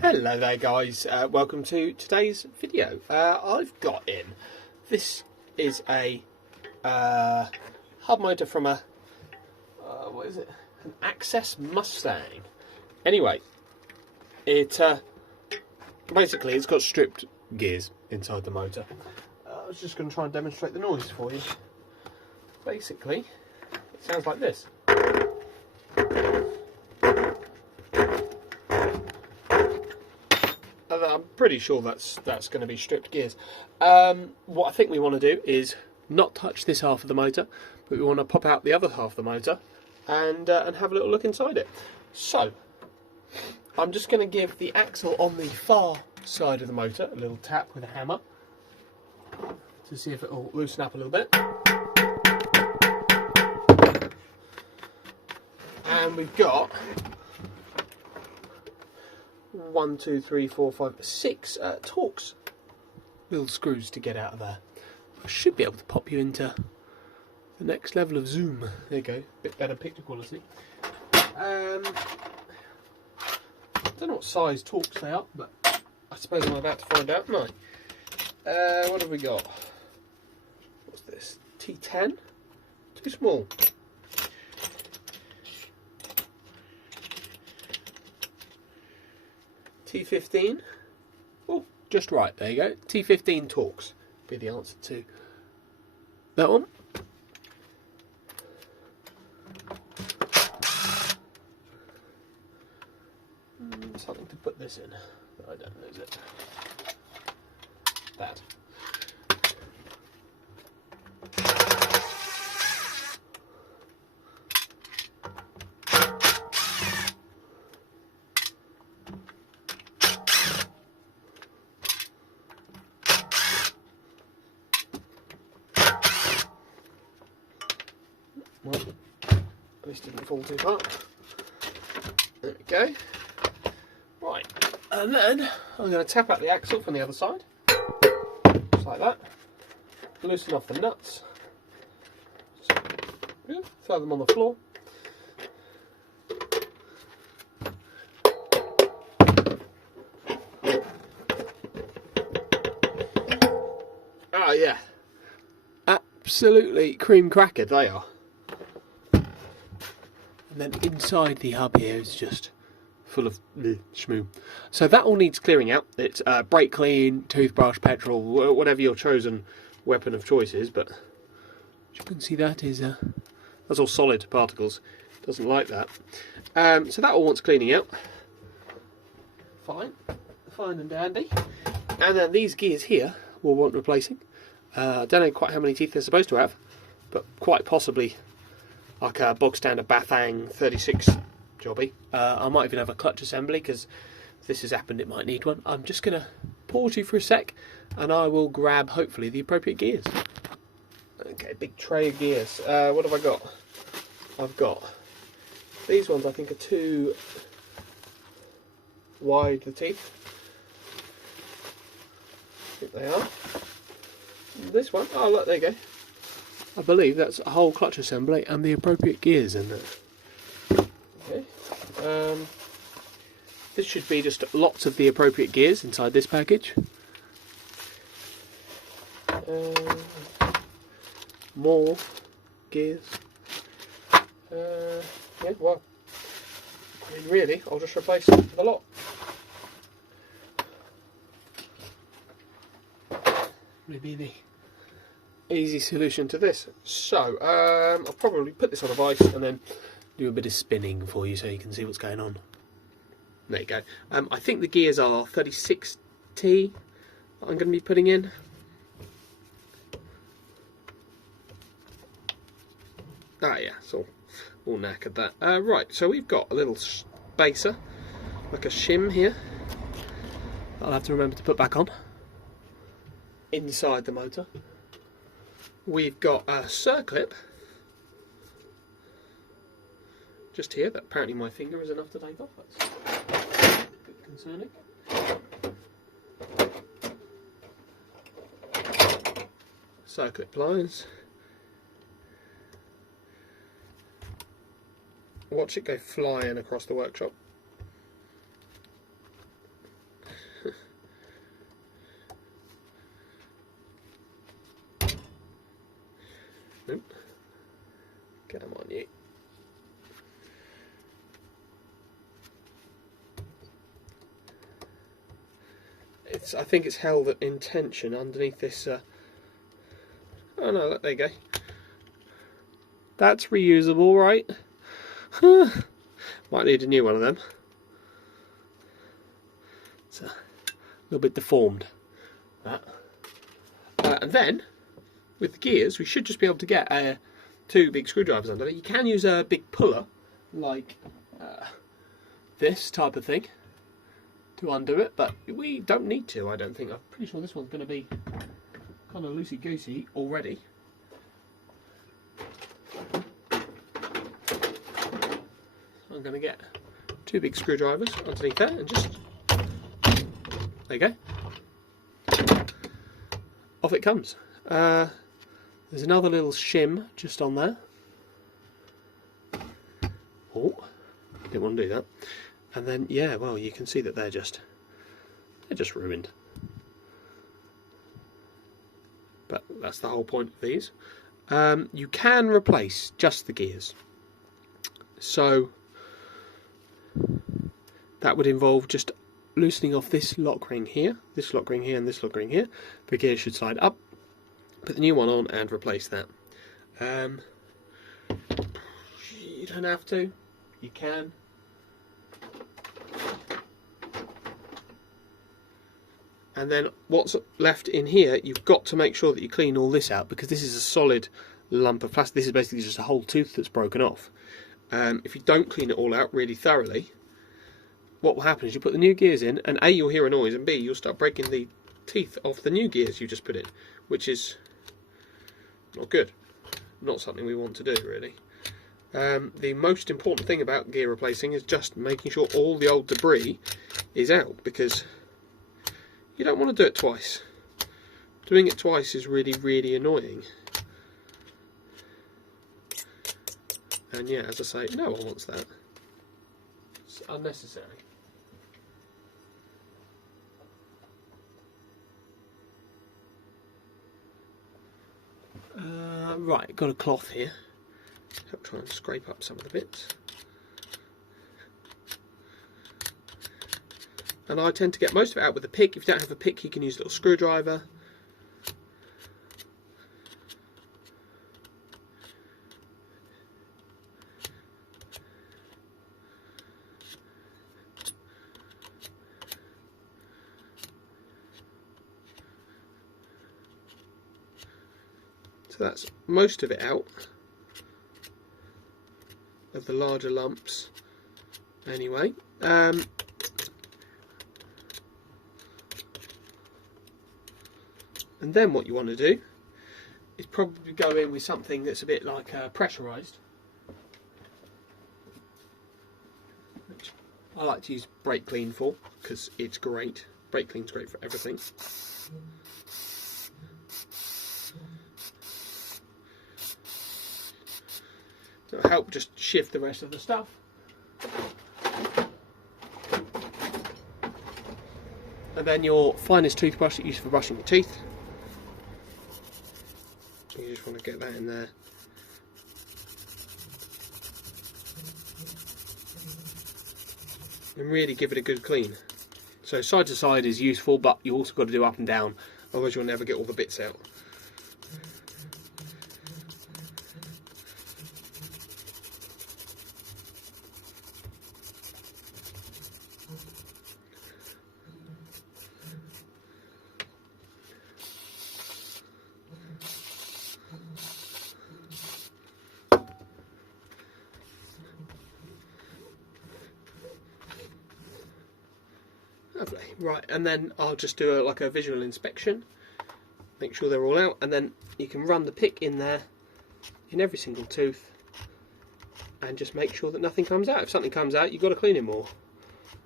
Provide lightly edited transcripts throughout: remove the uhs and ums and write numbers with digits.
Hello there guys, welcome to today's video. I've got in, this is a hub motor from a, what is it, an Access Mustang. Anyway, it basically it's got stripped gears inside the motor. I was just going to try and demonstrate the noise for you. Basically, it sounds like this. I'm pretty sure that's going to be stripped gears. What I think we want to do is not touch this half of the motor, but we want to pop out the other half of the motor and have a little look inside it. So I'm just going to give the axle on the far side of the motor a little tap with a hammer to see if it will loosen up a little bit. And we've got 1, 2, 3, 4, 5, 6 Torx little screws to get out of there. I should be able to pop you into the next level of zoom. There you go, bit better picture quality. I don't know what size Torx they are, but I suppose I'm about to find out, aren't I? What have we got? What's this? T10? Too small. T15, oh, just right, there you go. T15 Torx be the answer to that one. Something to put this in, but I don't lose it. That. Well, this didn't fall too far. There we go. Right, and then I'm going to tap out the axle from the other side, just like that. Loosen off the nuts. Throw them on the floor. Oh yeah, absolutely cream cracker they are. And then inside the hub here is just full of shmoo. So that all needs clearing out. It's brake clean, toothbrush, petrol, whatever your chosen weapon of choice is. But as you can see, that is that's all solid particles. Doesn't like that. So that all wants cleaning out. Fine and dandy. And then these gears here will want replacing. I don't know quite how many teeth they're supposed to have, but quite possibly like a bog standard BAFANG 36 jobby. I might even have a clutch assembly because if this has happened it might need one. I'm just going to pause you for a sec and I will grab hopefully the appropriate gears. Okay, big tray of gears. What have I got? I've got these ones. I think are too wide, the teeth. I think they are. This one, oh look, there you go. I believe that's a whole clutch assembly and the appropriate gears in there. Okay. This should be just lots of the appropriate gears inside this package. More gears. Yeah, well, I mean, really, I'll just replace the lot. Maybe the easy solution to this. So I'll probably put this on a vise and then do a bit of spinning for you so you can see what's going on. There you go. I think the gears are 36T that I'm going to be putting in. Ah yeah, it's all knackered that. Right, so we've got a little spacer, like a shim here. I'll have to remember to put back on. Inside the motor. We've got a circlip just here that apparently my finger is enough to take off. That's a bit concerning. Circlip lines. Watch it go flying across the workshop. Nope. Come on, you. I think it's held in tension underneath this. Oh no, there you go. That's reusable, right? Might need a new one of them. It's a little bit deformed. That. And then, with the gears, we should just be able to get two big screwdrivers under it. You can use a big puller, like this type of thing, to undo it, but we don't need to, I don't think. I'm pretty sure this one's going to be kind of loosey-goosey already. I'm going to get two big screwdrivers underneath that and just, there you go, off it comes. There's another little shim just on there. Oh, didn't want to do that. And then, yeah, well, you can see that they're just ruined. But that's the whole point of these. You can replace just the gears. So that would involve just loosening off this lock ring here, this lock ring here, and this lock ring here. The gears should slide up. Put the new one on and replace that. You don't have to. You can. And then what's left in here, you've got to make sure that you clean all this out, because this is a solid lump of plastic. This is basically just a whole tooth that's broken off. If you don't clean it all out really thoroughly, what will happen is you put the new gears in, and A, you'll hear a noise, and B, you'll start breaking the teeth off the new gears you just put in, which is not good. Not something we want to do, really. The most important thing about gear replacing is just making sure all the old debris is out, because you don't want to do it twice. Doing it twice is really, really annoying. And yeah, as I say, no one wants that. It's unnecessary. Right, got a cloth here. Help try and scrape up some of the bits. And I tend to get most of it out with a pick. If you don't have a pick, you can use a little screwdriver. So that's most of it out, of the larger lumps anyway. And then what you want to do is probably go in with something that's a bit like pressurised. Which I like to use brake clean for, because it's great. Brake clean's great for everything. It'll help just shift the rest of the stuff. And then your finest toothbrush that you use for brushing your teeth. You just want to get that in there. And really give it a good clean. So side to side is useful, but you also got to do up and down, otherwise you'll never get all the bits out. Lovely. Right, and then I'll just do like a visual inspection, make sure they're all out, and then you can run the pick in there, in every single tooth, and just make sure that nothing comes out. If something comes out, you've got to clean it more,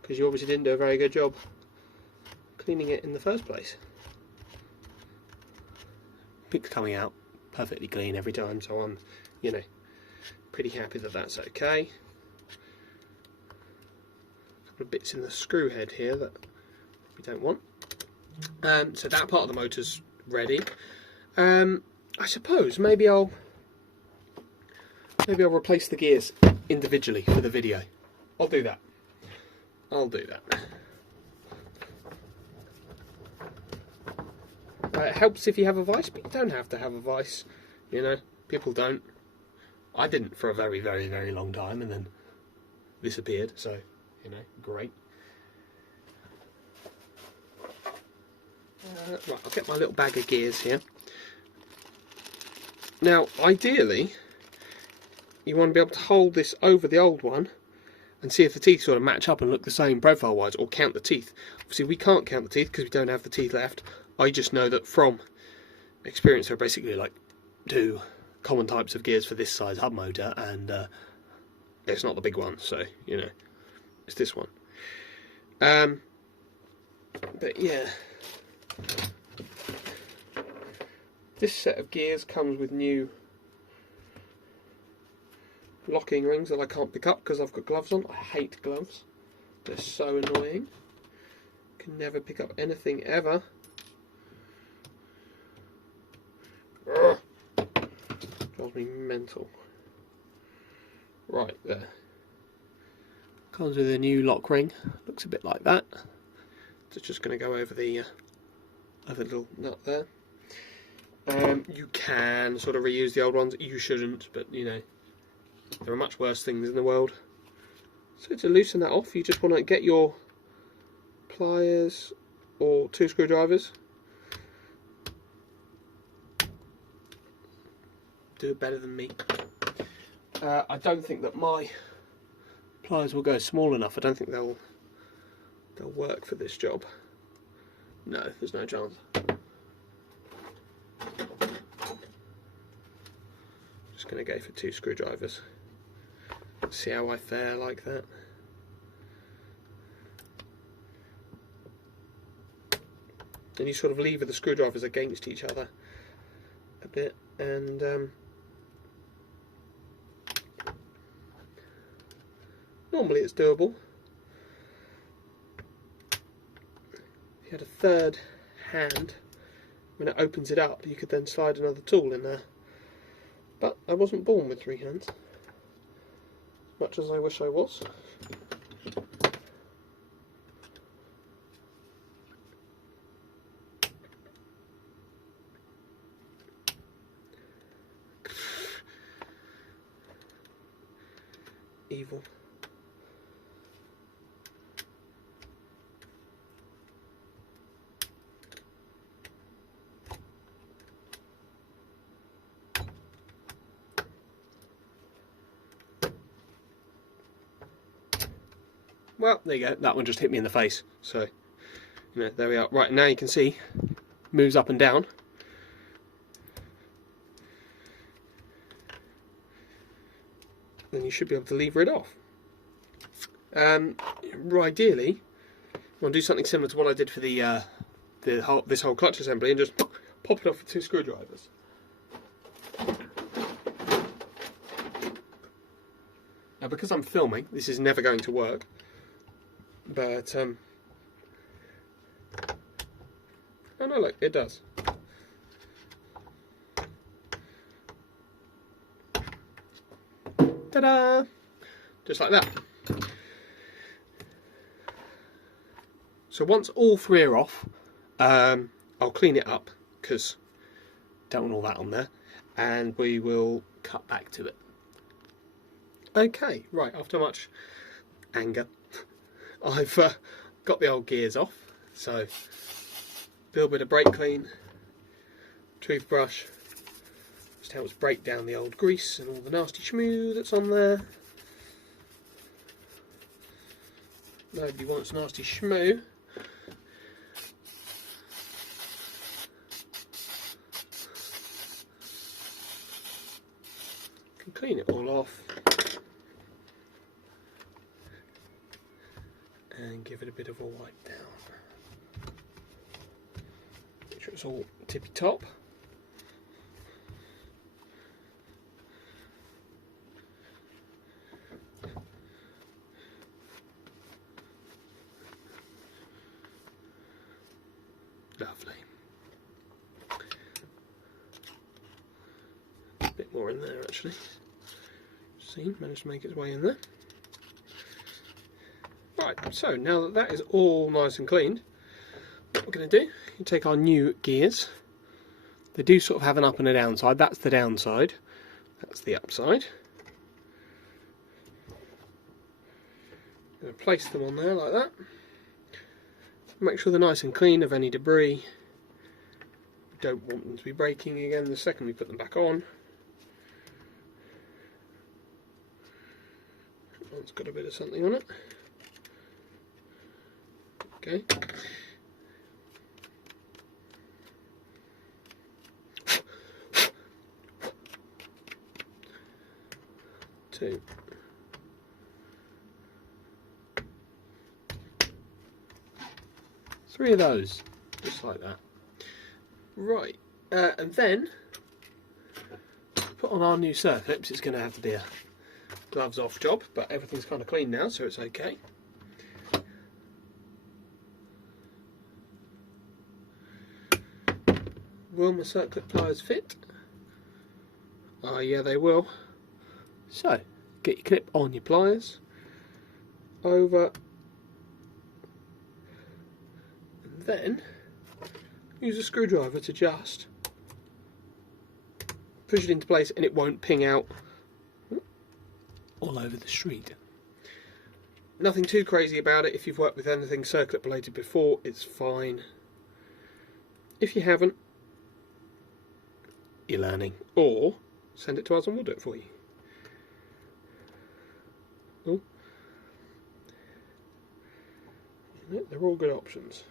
because you obviously didn't do a very good job cleaning it in the first place. Pick's coming out perfectly clean every time, so I'm, you know, pretty happy that that's okay. Of bits in the screw head here that we don't want. So that part of the motor's ready. I suppose maybe I'll Maybe I'll replace the gears individually for the video. I'll do that. It helps if you have a vice, but you don't have to have a vice. You know, people don't. I didn't for a very, very, very long time, and then this appeared, so, you know, great. Right, I'll get my little bag of gears here. Now, ideally, you want to be able to hold this over the old one and see if the teeth sort of match up and look the same profile-wise, or count the teeth. Obviously, we can't count the teeth because we don't have the teeth left. I just know that from experience there are basically like 2 common types of gears for this size hub motor, and it's not the big one, so, you know, it's this one. But yeah, this set of gears comes with new locking rings that I can't pick up because I've got gloves on. I hate gloves, they're so annoying. Can never pick up anything ever. Ugh. Drives me mental. Right, there. Comes with a new lock ring. Looks a bit like that. So it's just going to go over the little nut there. You can sort of reuse the old ones. You shouldn't, but you know, there are much worse things in the world. So to loosen that off, you just want to get your pliers or 2 screwdrivers. Do it better than me. I don't think that my pliers will go small enough. I don't think they'll work for this job. No, there's no chance. Just going to go for 2 screwdrivers. See how I fare like that. And you sort of lever the screwdrivers against each other a bit, and normally it's doable. If you had a third hand, when it opens it up, you could then slide another tool in there. But I wasn't born with 3 hands, much as I wish I was. Evil. Well, there you go. That one just hit me in the face. So, you know, there we are. Right, now you can see, moves up and down. Then you should be able to lever it off. Ideally, you want to do something similar to what I did for this whole clutch assembly, and just pop it off with 2 screwdrivers. Now, because I'm filming, this is never going to work. But oh no, look, it does. Ta-da! Just like that. So once all 3 are off, I'll clean it up because don't want all that on there, and we will cut back to it. Okay, right, after much anger, I've got the old gears off, so a little bit of brake clean, toothbrush, just helps break down the old grease and all the nasty schmoo that's on there. Nobody wants nasty schmoo. Can clean it all off. And give it a bit of a wipe down. Make sure it's all tippy top. Lovely. A bit more in there actually. See, managed to make its way in there. Right, so now that that is all nice and cleaned, what we're going to do, you take our new gears. They do sort of have an up and a downside. That's the downside. That's the upside. Going to place them on there like that. Make sure they're nice and clean of any debris. We don't want them to be breaking again the second we put them back on. It's got a bit of something on it. Okay. Two. Three of those, just like that. Right, and then put on our new circlips. It's going to have to be a gloves off job, but everything's kind of clean now, so it's okay. Will my circlip pliers fit? Oh yeah, they will. So, get your clip on your pliers, over, and then use a screwdriver to just push it into place, and it won't ping out all over the street. Nothing too crazy about it. If you've worked with anything circlip related before, it's fine. If you haven't, you're learning, or send it to us and we'll do it for you. Oh. They're all good options.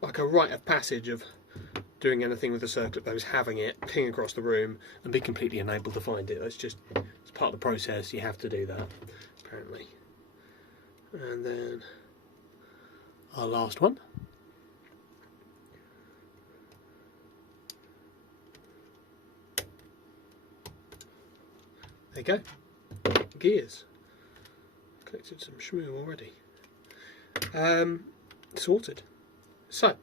Like a rite of passage of doing anything with a circlip, though, is having it ping across the room and be completely unable to find it. It's part of the process. You have to do that, apparently. And then our last one. There you go. Gears. Collected some shmoo already. Sorted. So,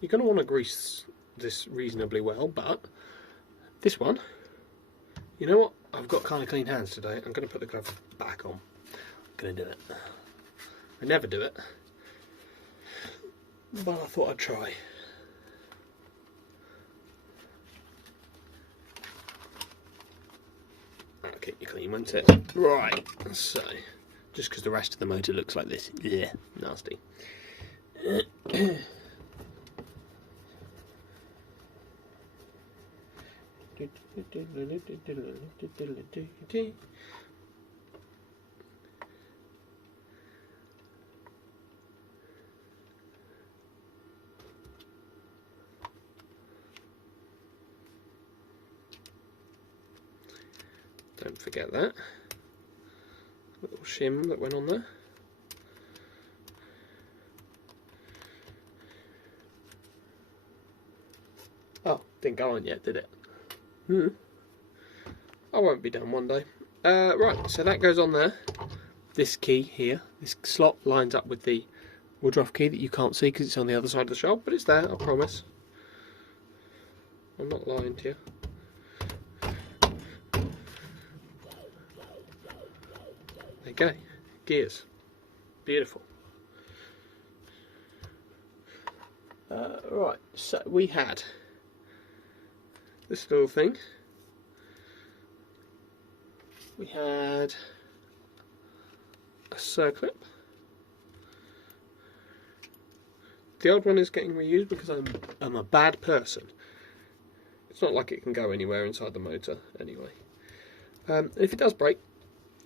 you're going to want to grease this reasonably well, but this one, you know what? I've got kind of clean hands today. I'm going to put the glove back on. I'm going to do it. I never do it, but I thought I'd try. That'll keep you clean, won't it? Right, so, just because the rest of the motor looks like this. Yeah, nasty. Don't forget that little shim that went on there. Oh, didn't go on yet, did it? I won't be done one day. Right, so that goes on there. This key here, this slot lines up with the Woodruff key that you can't see because it's on the other side of the shelf, but it's there, I promise. I'm not lying to you. There you go, gears. Beautiful. Right, so we had this little thing. We had a circlip. The old one is getting reused because I'm a bad person. It's not like it can go anywhere inside the motor anyway. If it does break,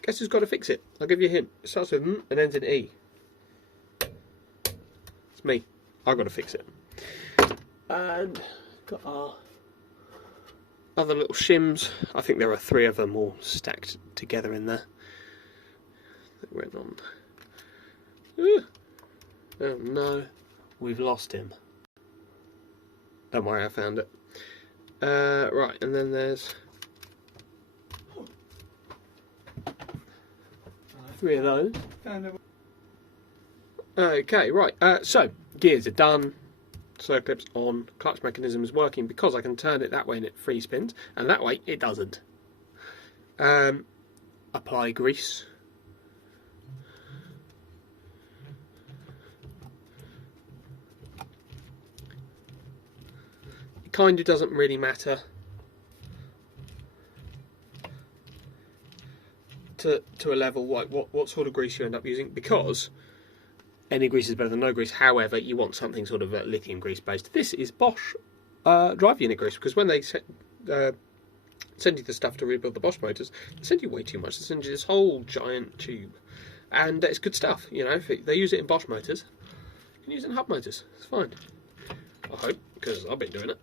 guess who's got to fix it? I'll give you a hint. It starts with M and ends in E. It's me. I've got to fix it. And got our other little shims. I think there are 3 of them all stacked together in there. That went on. Ooh. Oh no, we've lost him. Don't worry, I found it. Right, and then there's 3 of those. Okay, right. So gears are done. circlips on clutch mechanism is working, because I can turn it that way and it free spins, and that way it doesn't. Apply grease. It kind of doesn't really matter to a level like what sort of grease you end up using, because any grease is better than no grease. However, you want something sort of lithium grease based. This is Bosch drive unit grease, because when they send you the stuff to rebuild the Bosch motors, they send you way too much. They send you this whole giant tube, and it's good stuff. You know, if they use it in Bosch motors, you can use it in hub motors. It's fine. I hope, because I've been doing it.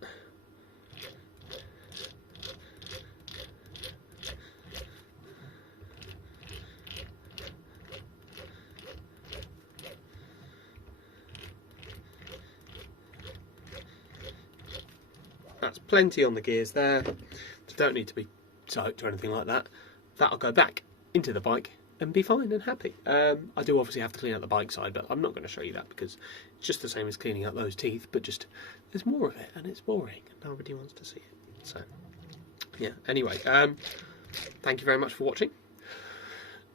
That's plenty on the gears there. Don't need to be soaked or anything like that. That'll go back into the bike and be fine and happy. I do obviously have to clean out the bike side, but I'm not going to show you that because it's just the same as cleaning out those teeth, but just there's more of it and it's boring and nobody wants to see it. So yeah, anyway, thank you very much for watching.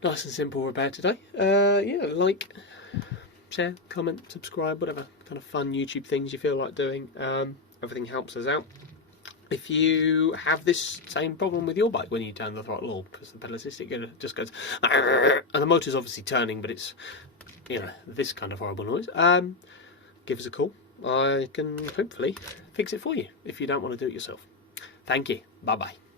Nice and simple repair today. Yeah, like, share, comment, subscribe, whatever kind of fun YouTube things you feel like doing. Everything helps us out. If you have this same problem with your bike when you turn the throttle, or because the pedal assist, it just goes, and the motor's obviously turning, but it's, you know, this kind of horrible noise, give us a call. I can hopefully fix it for you if you don't want to do it yourself. Thank you. Bye bye.